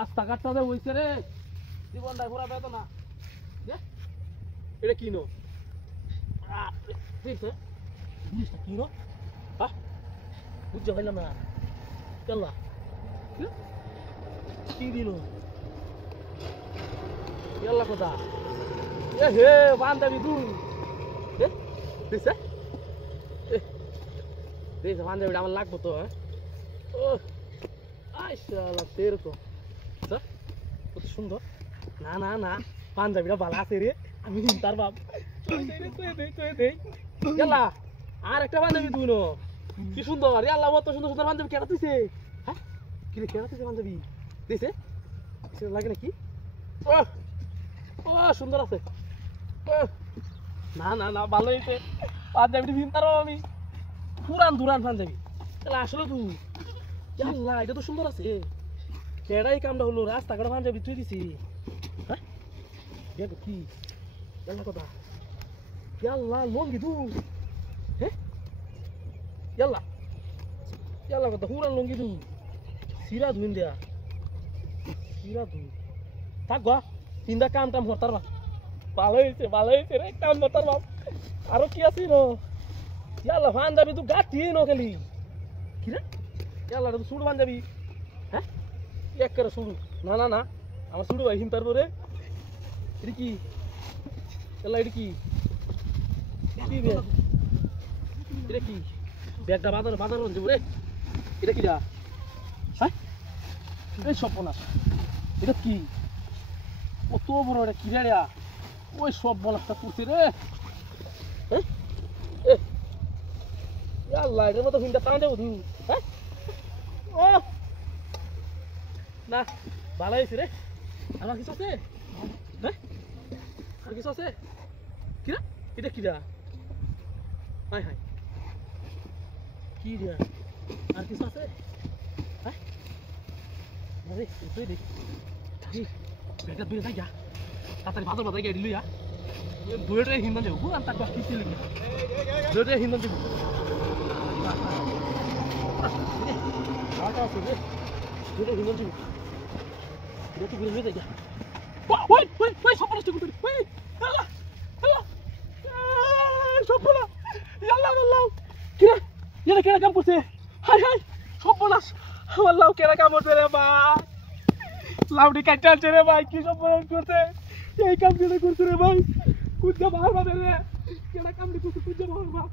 রাস্তাঘাটটা যে হইছে রে জীবনটা ঘোরা পেতো না এটা কিনো জিনিসটা কিনো বুঝতে পারলাম না চল কি দিল ইয়াল্লা কথা এ হে বান্ধবী তুই দিছে দিছে বান্ধবীটা আমার লাগবো তো হ্যাঁ ও আইসালা সেরকম কত সুন্দর না না না পাঞ্জাবিটা ভালো আছে রে আমি তার বাপ ইয়াল্লা আর একটা বান্ধবী তুই নো কি সুন্দর ইয়াল্লা কত সুন্দর সুন্দর বান্ধবী কেনা তুইছে হ্যাঁ কি রে কেনা তুইছে বান্ধবী দিছে লাগে নাকি ও ও সুন্দর আছে না না না ভালো হয়েছে পাঞ্জাবিটা ভিনতারও আমি পুরান দুরান পাঞ্জাবি তাহলে আসলে তুই ইয়াল্লা এটা তো সুন্দর আছে কেডাই কামটা হলো রাস্তাঘাট পাঞ্জাবি তুই দিছি হ্যাঁ কি ইয়াল্লা কথা ইয়াল্লা লঙ্গি তুই হ্যাঁ ইয়াল্লা ইয়াল্লা কথা পুরান লঙ্গি তুই সিরা ধুইন দেয়া সিরা ধুই থাক গা তিনটা কাম টাম হতার বা ভালো হয়েছে রে কাম হতার বাপ আরো কি আছি নো ইয়াল্লা পাঞ্জাবি তুই গাঠি নো খেলি কি রে ইয়াল্লা তুই সুড় পাঞ্জাবি হ্যাঁ এক করে শুরু না না না আমার শুরু ভাই হিম তারপরে এটা কি এটা কি এটা কি ব্যাগটা বাজার বাজার যাবো রে এটা কি হ্যাঁ এই সব বলাস এটা কি কত বড় এটা কি রে ওই সব বলাসটা করছে রে আল্লাহ এটার মতো হিমটা টান দেবো তুই হ্যাঁ ও না ভালো হয়েছে রে আমার কিছু আছে হ্যাঁ আর কিছু আছে কিরা এটা কিরা হাই হাই কি রে আর কিছু আছে হ্যাঁ আরে তুই দেখ বেটা বেটা যাই যা তাড়াতাড়ি বাজার বাজার গিয়ে দিলু যা দুইটা হিন্দন যাবো আর তার কি ছিল দুইটা হিন্দন যাবো দুইটা হিন্দন যাবো Berarti bilang gitu aja. Woi, siapa nih cukup tadi? Woi, Allah. Siapa lah? Ya Allah. Kira kamu sih. Hai, siapa lah? Allah, kira kamu sih, Pak. Lau di kancil sih, Pak. Kisah apa kurse? Ya, kamu kira kurse, Pak. Kuda bahar, Pak. Kira kamu di kurse kuda bahar, Pak.